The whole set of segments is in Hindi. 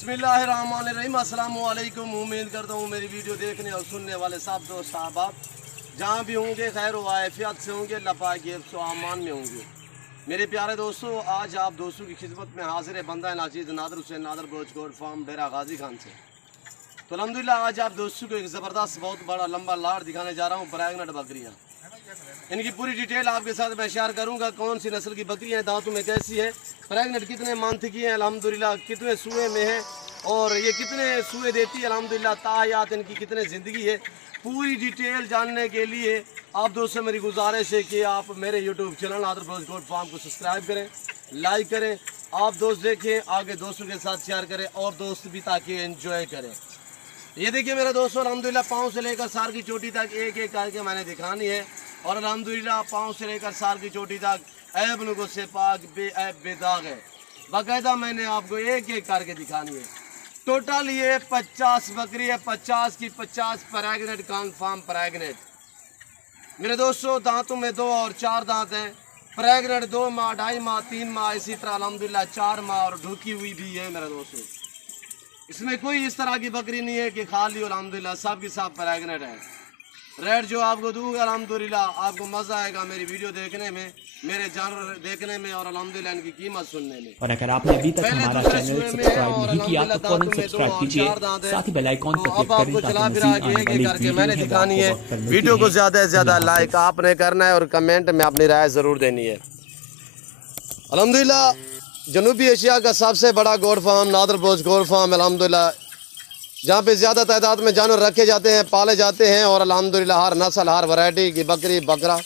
बिस्मिल्लाहिर्रहमानिर्रहीम। अस्सलाम वालेकुम। उम्मीद करता हूँ मेरी वीडियो देखने और सुनने वाले सब दोस्त साहबाब जहाँ भी होंगे खैर व आफियत से होंगे, लपा के अमान में होंगे। मेरे प्यारे दोस्तों, आज आप दोस्तों की खिदमत में हाजिर है बंदा नाजीद नादर हुसैन नादर बोच गोड फार्म डेरा गाजी खान से। तो अल्हम्दुलिल्लाह आज आप दोस्तों को एक ज़बरदस्त बहुत बड़ा लंबा लाड़ दिखाने जा रहा हूँ। प्रेग्नेंट बकरियाँ, इनकी पूरी डिटेल आपके साथ मैं शेयर करूंगा। कौन सी नस्ल की बकरी है, दांतों में कैसी है, प्रेग्नेंट कितने मंथ की है, अल्हम्दुलिल्लाह कितने सूए में है और ये कितने सूए देती है, अल्हम्दुलिल्लाह ताहयात इनकी कितने ज़िंदगी है। पूरी डिटेल जानने के लिए आप दोस्तों मेरी गुजारिश है कि आप मेरे यूट्यूब चैनल नादर बोच गोड फार्म को सब्सक्राइब करें, लाइक करें, आप दोस्त देखें, आगे दोस्तों के साथ शेयर करें और दोस्त भी ताकि एंजॉय करें। ये देखिए मेरे दोस्तों, अल्हम्दुलिल्लाह पाँव से लेकर सार की चोटी तक एक एक करके मैंने दिखानी है और अल्हम्दुलिल्लाह पाँव से लेकर सार की चोटी तक ऐब नुगो से पाक बेऐब बेदाग है। बाकायदा मैंने आपको एक एक करके दिखानी है। टोटल ये 50 बकरी है, 50 की 50 प्रेग्नेंट, कन्फर्म प्रेग्नेंट। मेरे दोस्तों दांतों में 2 और 4 दांत हैं। प्रेग्नेंट 2 माह, 2.5 माह, 3 माह, इसी तरह अल्हम्दुलिल्लाह 4 माह और ढुकी हुई भी है। मेरे दोस्तों इसमें कोई इस तरह की बकरी नहीं है कि खाली, अल्हम्दुलिल्लाह सब की सब प्रेग्नेंट है। रेट जो आपको दूंगा अल्हम्दुलिल्लाह आपको मज़ा आएगा मेरी वीडियो देखने में, मेरे जानवर देखने में और अल्हम्दुलिल्लाह इनकी कीमत सुनने में। और अगर आपने अभी तक हमारा चैनल सब्सक्राइब नहीं किया तो फौरन सब्सक्राइब कीजिए, साथ ही बेल आइकॉन पर क्लिक करें ताकि मज़ीद आने वाली वीडियो मैंने दिखानी है। वीडियो को ज़्यादा से ज़्यादा लाइक आपने करना है और कमेंट में अपनी राय ज़रूर देनी है। अल्हम्दुलिल्लाह जनूबी एशिया का सबसे बड़ा गोड फार्म नादर बोच गोड फार्म, अल्हम्दुलिल्लाह जहाँ पे ज़्यादा तादाद में जानवर रखे जाते हैं, पाले जाते हैं और अल्हम्दुलिल्लाह हर नस्ल हर वैरायटी की बकरी बकरा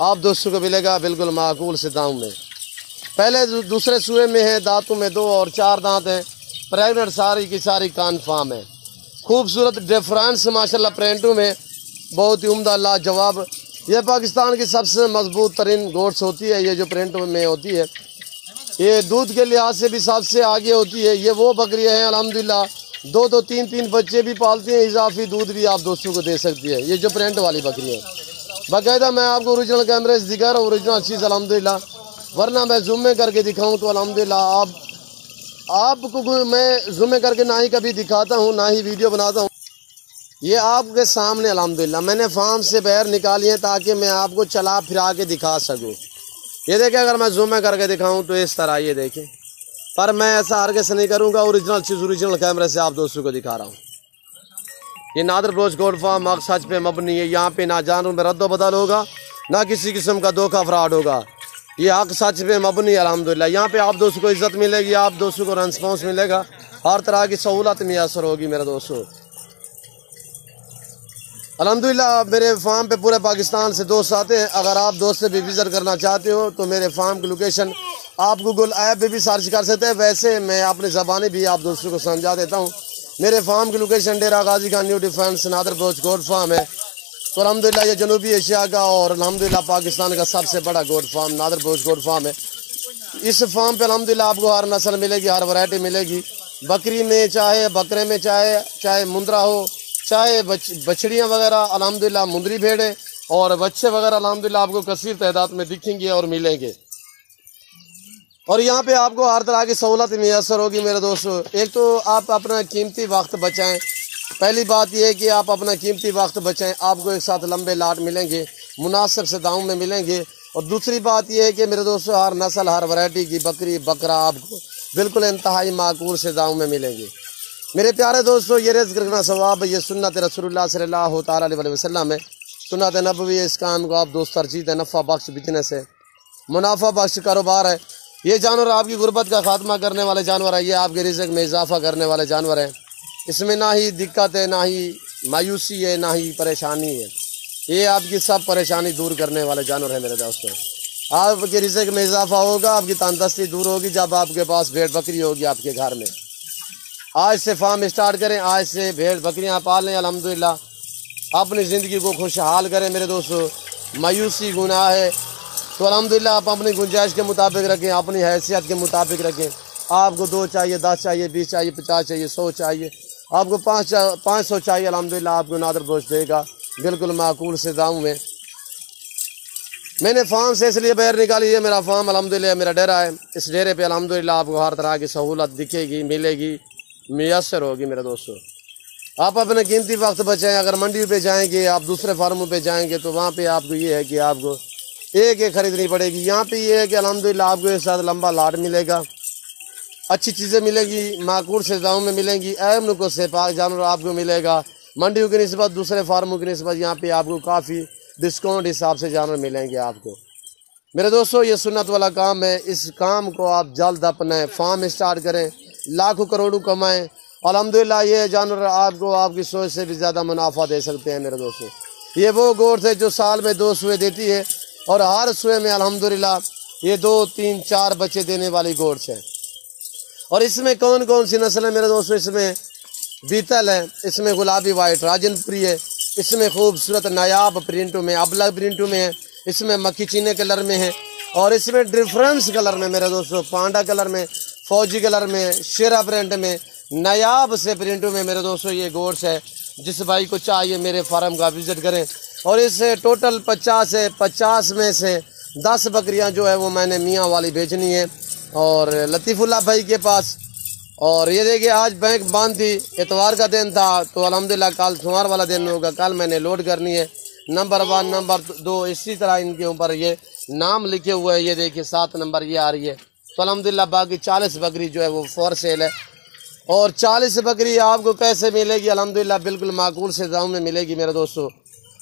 आप दोस्तों को मिलेगा बिल्कुल माकूल से दाम में। पहले दूसरे सूए में है, दांतों में 2 और 4 दांत हैं। प्रेग्नेंट सारी की सारी कन्फर्म है। खूबसूरत डिफरेंस माशाल्लाह प्रिंटों में बहुत ही उम्दा लाजवाब। ये पाकिस्तान की सबसे मजबूत तरीन गोड्स होती है। ये जो प्रिंटों में होती है ये दूध के लिहाज से भी सबसे आगे होती है। ये वो बकरियाँ हैं अल्हम्दुलिल्लाह 2-2, 3-3 बच्चे भी पालती हैं, इजाफी दूध भी आप दोस्तों को दे सकती है। ये जो प्रिंट वाली बकरी है बाकायदा मैं आपको ओरिजिनल कैमरे से दिखा रहा हूँ, ओरिजिनल चीज़ अल्हम्दुलिल्लाह। वरना मैं जूम में करके दिखाऊँ तो अल्हम्दुलिल्लाह आपको मैं जूम में करके ना ही कभी दिखाता हूँ ना ही वीडियो बनाता हूँ। ये आपके सामने अल्हम्दुलिल्लाह मैंने फार्म से बाहर निकाली है ताकि मैं आपको चला फिरा के दिखा सकूँ। ये देखें, अगर मैं जूम में करके दिखाऊँ तो इस तरह ये देखें, पर मैं ऐसा हरगिज़ से नहीं करूँगा। ओरिजिनल चीज़ ओरिजिनल कैमरे से आप दोस्तों को दिखा रहा हूँ। ये नादर बोच गोड फार्म हक सच पे मबनी है। यहाँ पे ना जानवर में रद्दो बदल होगा ना किसी किस्म का धोखा फ्रॉड होगा। ये हक सच पे मबनी है अल्हम्दुलिल्लाह। यहाँ पे आप दोस्तों को इज्जत मिलेगी, आप दोस्तों को रेस्पॉन्स मिलेगा, हर तरह की सहूलत मैसर होगी। मेरे दोस्तों अल्हम्दुलिल्लाह मेरे फार्म पे पूरे पाकिस्तान से दोस्त आते हैं। अगर आप दोस्त से भी विज़िट करना चाहते हो तो मेरे फार्म की लोकेशन आप गूगल ऐप पे भी सर्च कर सकते हैं। वैसे मैं अपनी ज़बानी भी आप दोस्तों को समझा देता हूँ। मेरे फार्म की लोकेशन डेरा गाजी खान न्यू डिफेंस नादर बोच गोड फार्म है। तो अल्हम्दुलिल्लाह ये जनूबी एशिया का और अल्हम्दुलिल्लाह पाकिस्तान का सबसे बड़ा गोड फार्म नादर बोच गोड फार्म है। इस फार्म पे अल्हम्दुलिल्लाह आपको हर नस्ल मिलेगी, हर वैरायटी मिलेगी। बकरी में चाहे बकरे में चाहे मुंद्रा हो, चाहे बछड़ियाँ वगैरह अल्हम्दुलिल्लाह मुंदरी भेड़ें और बच्चे वगैरह अल्हम्दुलिल्लाह आपको कसीर तादाद में दिखेंगे और मिलेंगे। और यहाँ पे आपको हर तरह की सहूलत मैसर होगी। मेरे दोस्तों एक तो आप अपना कीमती वक्त बचाएं। पहली बात यह है कि आप अपना कीमती वक्त बचाएं, आपको एक साथ लंबे लाट मिलेंगे, मुनासिब से दाम में मिलेंगे। और दूसरी बात यह है कि मेरे दोस्तों हर नस्ल हर वैरायटी की बकरी बकरा आपको बिल्कुल इंतहाई माकूल से दाम में मिलेंगे। मेरे प्यारे दोस्तों ये रिज़्क़ रखना सवाब, ये सुन्नत रसूलुल्लाह सल्लल्लाहु तआला अलैहि वसल्लम है, सुन्नत नबवी है। इस काम को आप दोस्त तरजीह है, नफ़ा बख्श बिजनेस है, मुनाफा बख्श कारोबार है। ये जानवर आपकी गुर्बत का खात्मा करने वाले जानवर है। ये आपके रिज़्क़ में इजाफा करने वाले जानवर हैं। इसमें ना ही दिक्कत है, ना ही मायूसी है, ना ही परेशानी है। ये आपकी सब परेशानी दूर करने वाले जानवर हैं। मेरे दोस्तों आपके रिज़्क़ में इजाफा होगा, आपकी तंदुरुस्ती दूर होगी जब आपके पास भेड़ बकरी होगी आपके घर में। आज से फार्म स्टार्ट करें, आज से भेड़ बकरियाँ पालें, अल्हम्दुलिल्लाह अपनी ज़िंदगी को खुशहाल करें। मेरे दोस्तों मायूसी गुनाह है तो अल्हम्दुलिल्लाह आप अपनी गुंजाइश के मुताबिक रखें, अपनी हैसियत के मुताबिक रखें। आपको 2 चाहिए, 10 चाहिए, 20 चाहिए, 50 चाहिए, 100 चाहिए, आपको 500 चाहिए, अल्हम्दुलिल्लाह आपको नादर बोच देगा बिल्कुल माकूल से दाम में। मैंने फार्म से इसलिए बाहर निकाली है, मेरा फार्म अल्हम्दुलिल्लाह मेरा डेरा है। इस डेरे पे अल्हम्दुलिल्लाह आपको हर तरह की सहूलत दिखेगी, मिलेगी। मैसर होगी मेरे दोस्तों। आप अपना कीमती वक्त बचाएं। अगर मंडी पे जाएंगे, आप दूसरे फार्मों पे जाएंगे तो वहाँ पे आपको ये है कि आपको एक खरीदनी पड़ेगी। यहाँ पे ये है कि अल्हम्दुलिल्लाह आपको एक साथ लंबा लाट मिलेगा, अच्छी चीज़ें मिलेंगी, माकूल से दामों में मिलेंगी, ऐब नुको से पाक जानवर आपको मिलेगा। मंडियों की निस्बत, दूसरे फार्मों की निस्बत यहाँ पे आपको काफ़ी डिस्काउंट हिसाब से जानवर मिलेंगे आपको। मेरे दोस्तों, ये सुन्नत वाला काम है। इस काम को आप जल्द अपने फार्म स्टार्ट करें, लाखों करोड़ों कमाएं। अल्हम्दुलिल्लाह ये जानवर आपको आपकी सोच से भी ज़्यादा मुनाफा दे सकते हैं मेरे दोस्तों। ये वो गोश्त है जो साल में 2 सुए देती है और हर सुए में अल्हम्दुलिल्लाह ये 2, 3, 4 बच्चे देने वाली गोश्त है। और इसमें कौन कौन सी नस्ल है मेरे दोस्तों? इसमें बीतल है, इसमें गुलाबी वाइट राजनपुरी है, इसमें खूबसूरत नायाब प्रिंटों में, अबलग प्रिंटों में है, इसमें मक्खी चीने कलर में है, और इसमें डिफरेंस कलर में मेरे दोस्तों, पांडा कलर में, फौजी कलर में, शेरा प्रिंट में, नायाब से प्रिंटों में मेरे दोस्तों ये गोश्त है। जिस भाई को चाहिए मेरे फार्म का विजिट करें। और इस टोटल 50 है, 50 में से 10 बकरियां जो है वो मैंने मियाँ वाली बेचनी है और लतीफ़ुल्लाह भाई के पास। और ये देखिए आज बैंक बंद थी, इतवार का दिन था, तो अल्हम्दुलिल्लाह कल सोमवार वाला दिन होगा, कल मैंने लोड करनी है। नंबर 1, नंबर 2 इसी तरह इनके ऊपर ये नाम लिखे हुए हैं। ये देखिए 7 नंबर ये आ रही है। तो अल्हम्दुलिल्लाह बाकी 40 बकरी जो है वो फॉर सेल है। और 40 बकरी आपको कैसे मिलेगी? अल्हम्दुलिल्लाह बिल्कुल माकूल से दाम में मिलेगी मेरे दोस्तों।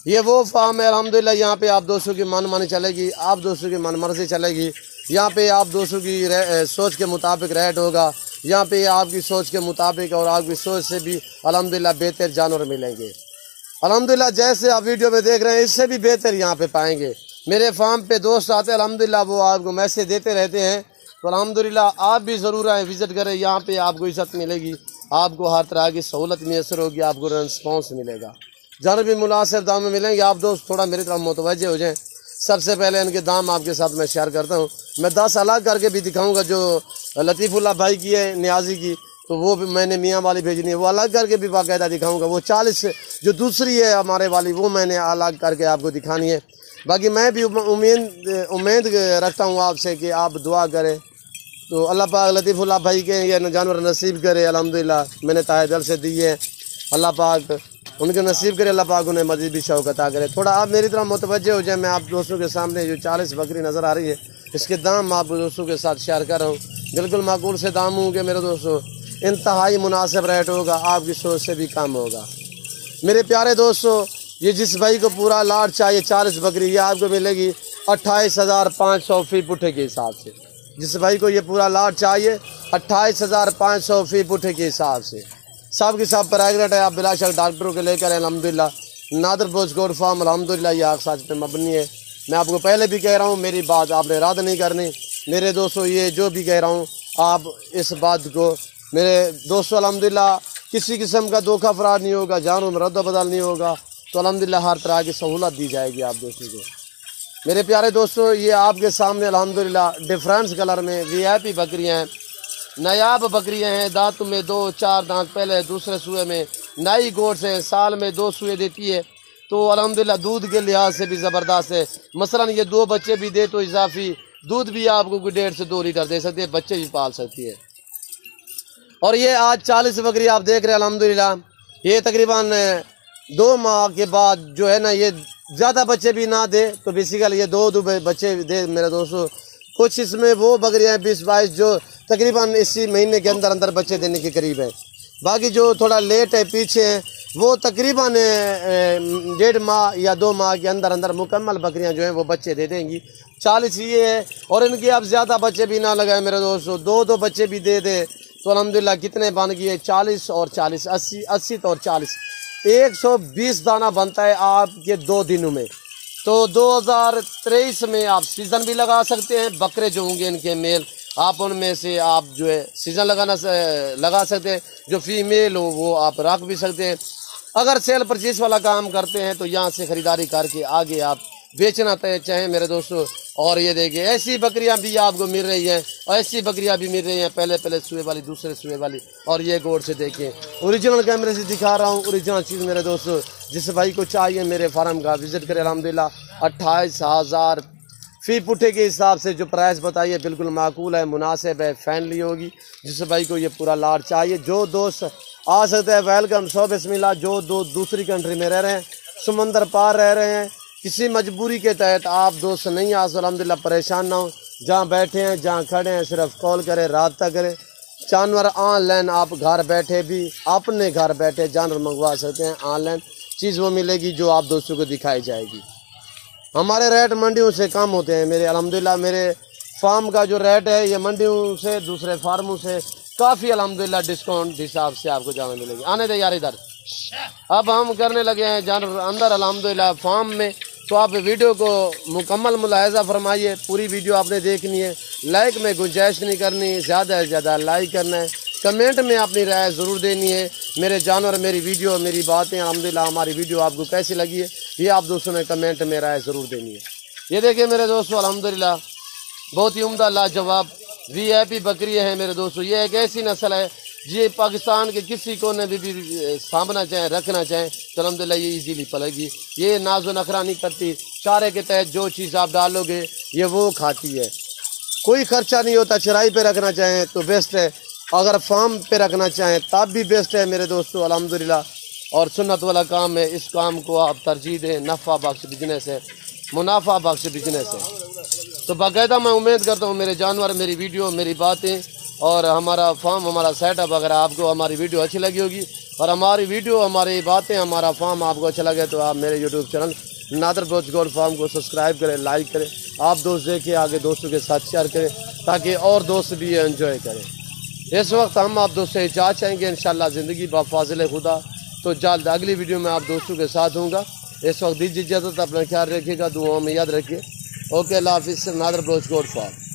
ये वो फार्म है अल्हम्दुलिल्लाह, यहाँ पे आप दोस्तों की मनमानी चलेगी, आप दोस्तों की मनमर्जी चलेगी। यहाँ पे आप दोस्तों की सोच के मुताबिक रेट होगा। यहाँ पे आपकी सोच के मुताबिक और आपकी सोच से भी अल्हम्दुलिल्लाह बेहतर जानवर मिलेंगे। अल्हम्दुलिल्लाह जैसे आप वीडियो में देख रहे हैं इससे भी बेहतर यहाँ पे पाएंगे। मेरे फार्म पे दोस्त आते हैं अल्हम्दुलिल्लाह, वो आपको मैसेज देते रहते हैं। तो अल्हम्दुलिल्लाह आप भी ज़रूर आए, विज़िट करें। यहाँ पे आपको इज़्ज़त मिलेगी, आपको हर तरह की सहूलत मैसर होगी, आपको रिस्पॉन्स मिलेगा, जानवर भी मुनासिब दाम में मिलेंगे। आप दोस्त थोड़ा मेरी तरफ मुतवज्जे हो जाएँ। सबसे पहले इनके दाम आपके साथ मैं शेयर करता हूँ। मैं 10 अलग करके भी दिखाऊँगा, जो लतीफ़ुल्लाह भाई की है न्याजी की, तो वो भी मैंने मियाँ वाली भेजनी है, वो अलग करके भी बाकायदा दिखाऊंगा। वो 40 जो दूसरी है हमारे वाली, वो मैंने अलग करके आपको दिखानी है। बाकी मैं भी उम्मीद रखता हूँ आपसे कि आप दुआ करें तो अल्लाह पाक लतीफ़ुल्लाह भाई के ये जानवर नसीब करे। अल्हम्दुलिल्लाह मैंने ताहे दिल से दी है, अल्लाह पाक उनके नसीब करे, अल्लाह पाक उन्हें मज़ीद भी शौक़ अता करे। थोड़ा आप मेरी तरफ मुतवज्जे हो जाए। मैं आप दोस्तों के सामने जो 40 बकरी नज़र आ रही है, इसके दाम आप दोस्तों के साथ शेयर कर रहा हूँ। बिल्कुल माकूल से दाम होंगे मेरे दोस्तों, इंतहाई मुनासिब रेट होगा, आपकी सोच से भी कम होगा। मेरे प्यारे दोस्तों, ये जिस भाई को पूरा लाट चाहिए 40 बकरी, ये आपको मिलेगी 28,500 फ़ी पुठे के हिसाब से। जिस भाई को ये पूरा लाट चाहिए 28,500 फ़ी पुठे के हिसाब से। सब की सब प्राइवेट है, आप बिलाशक डॉक्टरों के लेकर अल्हम्दुलिल्लाह। नादर पोस्ट फार्म अल्हम्दुलिल्लाह ये आसाज पे मबनी है। मैं आपको पहले भी कह रहा हूँ, मेरी बात आपने रद्द नहीं करनी मेरे दोस्तों। ये जो भी कह रहा हूँ आप इस बात को मेरे दोस्तों, अल्हम्दुलिल्लाह किसी किस्म का धोखा फराड नहीं होगा, जानों में रद्द बदल नहीं होगा। तो अल्हम्दुलिल्लाह हर तरह की सहूलत दी जाएगी आप दोस्तों को। मेरे प्यारे दोस्तों, ये आपके सामने अल्हम्दुलिल्लाह डिफरेंस कलर में VIP बकरियाँ हैं, नायाब बकरियाँ हैं। दांत में 2-4 दांत पहले, दूसरे सुए में नई गोश्त है, साल में 2 सुए देती है। तो अल्हम्दुलिल्लाह दूध के लिहाज से भी ज़बरदस्त है। मसलन ये 2 बच्चे भी दे तो इजाफी दूध भी आपको 1.5 से 2 लीटर दे सकती है, बच्चे भी पाल सकती है। और ये आज 40 बकरी आप देख रहे हैं अल्हम्दुलिल्लाह, ये तकरीबन 2 माह के बाद जो है ना, ये ज़्यादा बच्चे भी ना दे तो बेसिकली ये 2 बच्चे दे मेरे दोस्तों। कुछ इसमें वो बकरियाँ 20-22 जो तकरीबन इसी महीने के अंदर अंदर बच्चे देने के करीब है। बाकी जो थोड़ा लेट है, पीछे है, वो तकरीबन 1.5 माह या 2 माह के अंदर अंदर मुकम्मल बकरियां जो हैं वो बच्चे दे देंगी। 40 ये है। और इनके अब ज़्यादा बच्चे भी ना लगाए मेरे दोस्तों, 2 बच्चे भी दे दे तो अल्हम्दुलिल्लाह कितने बन गए? 40 और 40 80 और 40 120 दाना बनता है आपके 2 दिनों में। तो 2023 में आप सीज़न भी लगा सकते हैं। बकरे जो होंगे इनके मेल, आप उनमें से आप जो है सीज़न लगा सकते हैं। जो फीमेल हो वो आप रख भी सकते हैं। अगर सेल परचेज वाला काम करते हैं तो यहाँ से ख़रीदारी करके आगे आप बेचना चाहें मेरे दोस्तों। और ये देखिए ऐसी बकरियां भी आपको मिल रही हैं, और ऐसी बकरियां भी मिल रही हैं, पहले सुए वाली, दूसरे सुए वाली। और ये गौर से देखें, ओरिजिनल कैमरे से दिखा रहा हूँ ओरिजिनल चीज़ मेरे दोस्तों। जिस भाई को चाहिए मेरे फार्म का विज़िट करें। अल्हम्दुलिल्लाह फी पुट्ठे के हिसाब से जो प्राइस बताइए बिल्कुल माकूल है, मुनासिब है, फैमिली होगी। जिस भाई को ये पूरा लाट चाहिए, जो दोस्त आ सकते हैं वेलकम, सो बिस्मिल्लाह। जो दूसरी कंट्री में रह रहे हैं, समंदर पार रह रहे हैं, किसी मजबूरी के तहत आप दोस्त नहीं आ सकते, अल्हम्दुलिल्लाह परेशान ना हो। जहाँ बैठे हैं, जहाँ खड़े हैं, सिर्फ कॉल करें, राब्ता करें। जानवर ऑनलाइन आप घर बैठे भी अपने घर बैठे जानवर मंगवा सकते हैं। ऑनलाइन चीज़ वो मिलेगी जो आप दोस्तों को दिखाई जाएगी। हमारे रेट मंडियों से कम होते हैं मेरे, अल्हम्दुलिल्लाह मेरे फार्म का जो रेट है ये मंडियों से दूसरे फार्मों से काफ़ी अल्हम्दुलिल्लाह डिस्काउंट हिसाब से आपको जानवर मिलेगी। आने दे यार इधर। अब हम करने लगे हैं जानवर अंदर अल्हम्दुलिल्लाह फार्म में, तो आप वीडियो को मुकम्मल मुलाहिज़ा फरमाइए। पूरी वीडियो आपने देखनी है, लाइक में गुंजाइश नहीं करनी, ज़्यादा से ज़्यादा लाइक करना है, कमेंट में अपनी राय ज़रूर देनी है। मेरे जानवर, मेरी वीडियो, मेरी बातें, अल्हम्दुलिल्लाह हमारी वीडियो आपको कैसी लगी है ये आप दोस्तों ने कमेंट में राय ज़रूर देनी है। ये देखिए मेरे दोस्तों, अल्हम्दुलिल्लाह बहुत ही उम्दा लाजवाब VIP बकरी है मेरे दोस्तों। ये एक ऐसी नस्ल है ये पाकिस्तान के किसी कोने में भी सामना चाहें, रखना चाहें तो अल्हम्दुलिल्लाह ये इजीली पलेगी। ये नाजो नखरा नहीं करती, चारे के तहत जो चीज़ आप डालोगे ये वो खाती है, कोई खर्चा नहीं होता। चराई पे रखना चाहें तो बेस्ट है, अगर फार्म पे रखना चाहें तब भी बेस्ट है मेरे दोस्तों अल्हम्दुलिल्लाह। और सुन्नत वाला काम है, इस काम को आप तरजीह दें। नफ़ा बख्श बिजनेस है, मुनाफा बख्श बिजनेस है। तो बाकायदा मैं उम्मीद करता हूँ मेरे जानवर, मेरी वीडियो, मेरी बातें और हमारा फार्म, हमारा सेटअप अगर आपको हमारी वीडियो अच्छी लगी होगी और हमारी वीडियो, हमारी बातें, हमारा फार्म आपको अच्छा लगे तो आप मेरे YouTube channel Nadir Baloch gold farm को सब्सक्राइब करें, लाइक करें। आप दोस्त देखें, आगे दोस्तों के साथ शेयर करें ताकि और दोस्त भी एंजॉय करें। इस वक्त हम आप दोस्तों से इजाज़त चाहेंगे इंशाअल्लाह ज़िंदगी बाफ़ाज़िल खुदा। तो जल्द अगली वीडियो में आप दोस्तों के साथ होऊंगा। इस वक्त दीजिए इजाज़त, अपना ख्याल रखिएगा, दुआओं में याद रखिए। ओके, अल्लाह हाफिज़। Nadir Baloch gold farm.